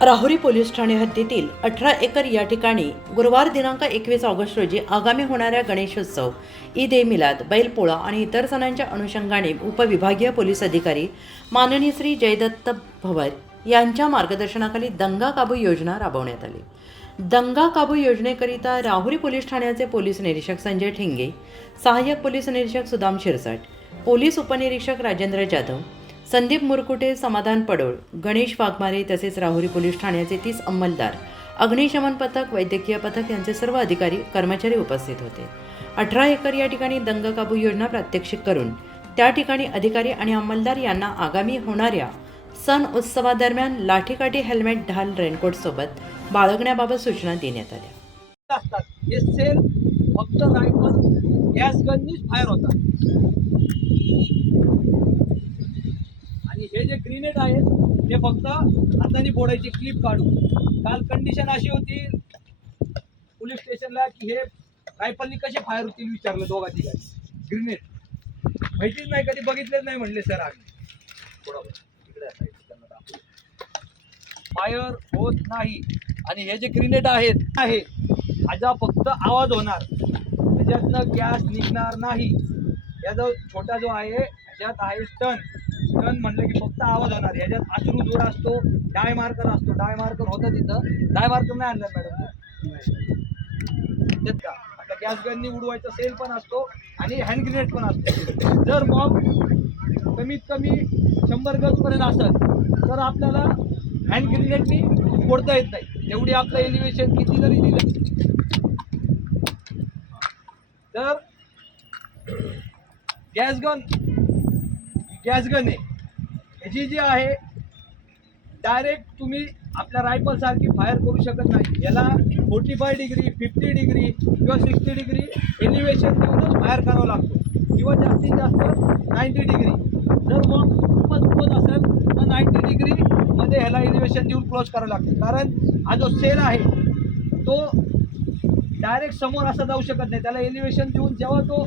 Rahuri police Thane हद्दीतील अठरा acre या ठिकाणी गुरुवार दिनांक एकवीस ऑगस्ट रोजी आगामी होणाऱ्या गणेशोत्सव ईद ए मिलाद बैलपोळा आणि इतर सणांच्या अनुषंगाने उपविभागीय पोलीस अधिकारी माननीय श्री जयदत्त भवर यांच्या मार्गदर्शनाखाली दंगा काबू योजना राबवण्यात आली. दंगा काबू योजनेकरिता राहुरी पोलीस ठाण्याचे पोलीस निरीक्षक संजय ठिंगे सहाय्यक पोलीस निरीक्षक सुदाम शिरसाट पोलीस उपनिरीक्षक राजेंद्र जाधव संदीप मुरकुटे समाधान पडोळ गणेश वाघमारे तसेच राहुरी पोलीस ठाण्याचे तीस अंमलदार अग्निशमन पथक वैद्यकीय पथक यांचे सर्व अधिकारी कर्मचारी उपस्थित होते. अठरा एकर या ठिकाणी दंग काबू योजना प्रात्यक्षिक करून त्या ठिकाणी अधिकारी आणि अंमलदार यांना आगामी होणाऱ्या सण उत्सवादरम्यान लाठीकाठी हेल्मेट ढाल रेनकोट सोबत बाळगण्याबाबत सूचना देण्यात आल्या. असतात. हे सेल फक्त रायफल गॅस गननीच फायर होतात. हे जे ग्रेनेड आहेत ते फक्त हाताने फोडायची क्लिप काढून काल कंडिशन अशी होती पोलीस स्टेशनला की हे रायफलनी कसे फायर होतील विचारलं दोघा ठिकाणी ग्रेनेड माहितीच नाही कधी बघितलेच नाही म्हणले सर आम्ही. थोडं तिकडे फायर होत नाही. आणि हे जे ग्रेनेड आहेत आहे ह्याचा फक्त आवाज होणार. त्याच्यातनं गॅस निघणार नाही. याचा छोटा जो आहे ह्याच्यात आहे स्टन स्टन म्हणलं की फक्त आवाज होणार. ह्याच्यात अश्रू जोड असतो डाय मार्कर असतो. डाय मार्कर होतं तिथं. डाय मार्कर नाही आणलं मॅडम. का? आता गॅस गननी उडवायचा सेल पण असतो आणि हँड ग्रेनेड पण असतो. जर मॉब कमीत कमी शंभर गजपर्यंत असेल तर आपल्याला हँड ग्रेनेडनी फोडता येत नाही. एवढी आपलं एलिव्हेशन किती जरी दिलं. तर गॅस गन गॅस गन आहे ह्याची जी आहे डायरेक्ट तुम्ही आपल्या रायफल सारखी फायर करू शकत नाही. याला forty five degree fifty degree किंवा सिक्स्टी डिग्री एलिव्हेशन देऊनच फायर करावं लागतो. किंवा जास्तीत जास्त नाईंटी डिग्री जर मग खूपच खूपच असेल तर नाईंटी डिग्रीमध्ये ह्याला एलिव्हेशन देऊन क्लोज करावं लागतं. कारण हा जो सेल आहे तो डायरेक्ट समोर असा जाऊ शकत नाही. त्याला एलिव्हेशन देऊन जेव्हा तो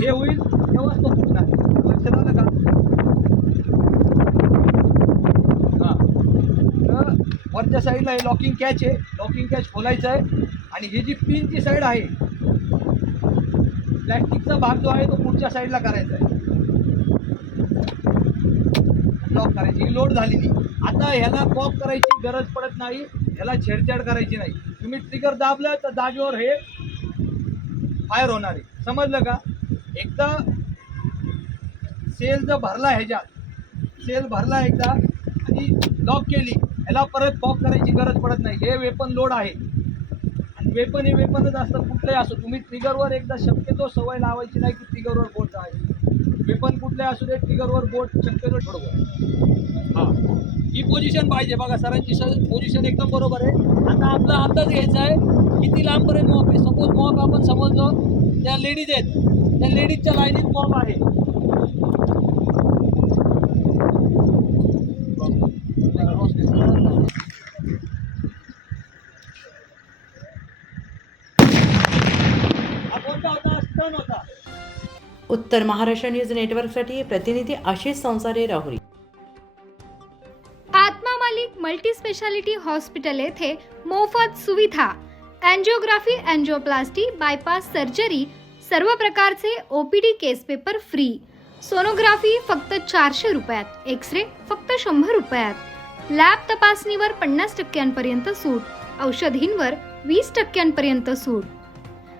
हे होईल तेव्हाच तो फुटणार. लक्षात आलं का हां. वरच्या साईडला हे लॉकिंग कॅच आहे. लॉकिंग कॅच खोलायचं आहे. आणि ही जी पिनची साईड आहे प्लॅस्टिकचा भाग जो आहे तो पुढच्या साईडला करायचा आहे. लॉक करायची. ही लोड झालेली. आता ह्याला पॉप करायची गरज पडत नाही. ह्याला छेडछाड करायची नाही. तुम्ही ट्रिगर दाबलं तर जागेवर हे फायर होणार आहे. समजलं का? एकदा सेल जर भरला ह्याच्यात सेल भरला एकदा आणि लॉक केली ह्याला परत पॉप करायची गरज पडत नाही. हे वेपन लोड आहे. आणि वेपन हे वेपनच असतं कुठलंही असो तुम्ही ट्रिगरवर एकदा शक्यतो सवय लावायची नाही की ट्रिगरवर बोट जायची वेपन कुठले असू दे ट्रिगरवर बोट शक्यतो ठोडवा. हां. ही पोझिशन पाहिजे. बघा सरांची पोझिशन एकदम बरोबर आहे. आता आपला अंदाज घ्यायचा आहे किती लांबपर्यंत मॉप आहे? सपोज मॉप आपण समजलो त्या लेडीज आहेत. त्या लेडीजच्या लाईनीत मॉप आहे हा कोणता होता. उत्तर महाराष्ट्र न्यूज नेटवर्कसाठी प्रतिनिधी आशिष संसारे राहुरी. आत्मा मालिक मल्टी स्पेशालिटी हॉस्पिटल येथे मोफत सुविधा अँजिओग्राफी अँजिओप्लास्टी बायपास सर्जरी सर्व प्रकारचे OPD case paper free. Sonography फक्त चारशे रुपयात एक्स रे फक्त शंभर रुपयात. लॅब तपासणीवर पन्नास टक्क्यांपर्यंत सूट औषधींवर वीस टक्क्यांपर्यंत सूट.